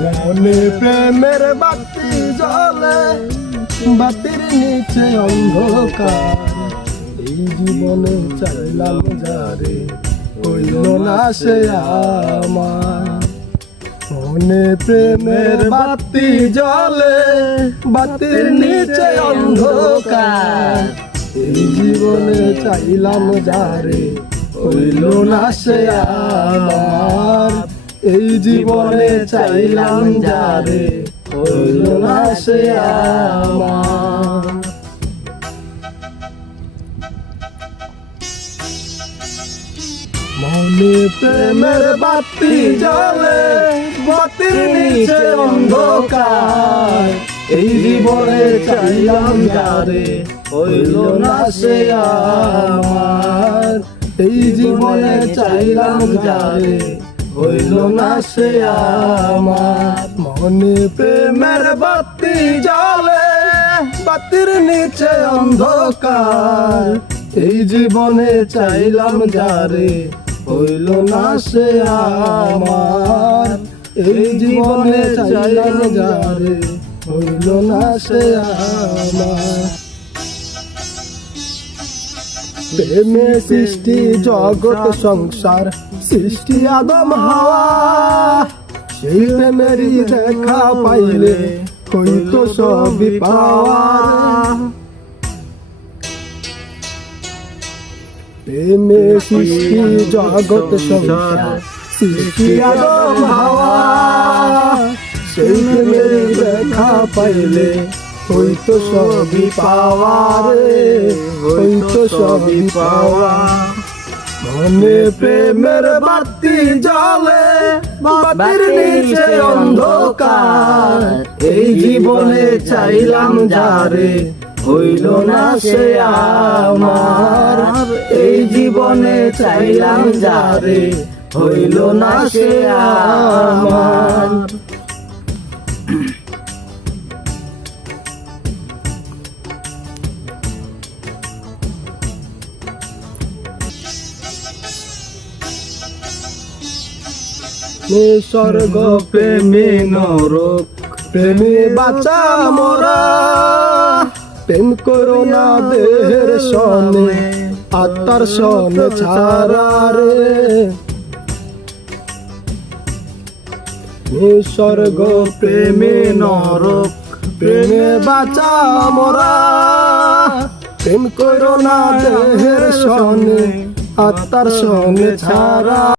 মনে প্রেমের বাতি জ্বলে, বাতির নিচে অন্ধকার। এই জীবনে চাইলাম যারে, হইল না সে আমার। মনে প্রেমের বাতি জ্বলে, বাতির নিচে অন্ধকার। এই জীবনে চাইলাম যারে, হইল না সে আমার। এই জীবনে চাইলাম যারে, হইল না সে আমার। মনে প্রেমের বাতি জ্বলে, বাতির নিচে অন্ধকার। এই জীবনে চাইলাম যারে, হইল না সে আমার। এই জীবনে চাইলাম যারে, হইল না সে আমার। মনে প্রেমের বাতি জ্বলে, বাতির নিচে অন্ধকার। এই জীবনে চাইলাম যারে, হইল না সে আমার। এই জীবনে চাইলাম যারে, হইল না সে আমার। প্রেমে সৃষ্টি জগৎ সংসার, সৃষ্টি আদম হাওয়া। সেই প্রেমেরই দেখা পাইলে হইতো সবই পাওয়া। প্রেমে সৃষ্টি জগৎ সংসার, সৃষ্টি আদম হাওয়া। সেই প্রেমেরই দেখা পাইলে হইতো সবই পাওয়া রে, হইতো সবই পাওয়া। মনে প্রেমের বাতি জ্বলে, বাতির নিচে অন্ধকার। এই জীবনে চাইলাম যারে, হইল না সে আমার। এই জীবনে চাইলাম যারে, হইল না সে আমার। স্বর্গ প্রেমে নরক, প্রেমে বাঁচা মোরা। প্রেম করো না দেহের সনে, আত্মার সনে ছাড়া রে। স্বর্গ প্রেমে নরক, প্রেমে বাঁচা মোরা। প্রেম করো না দেহের সনে, আত্মার সনে ছাড়া।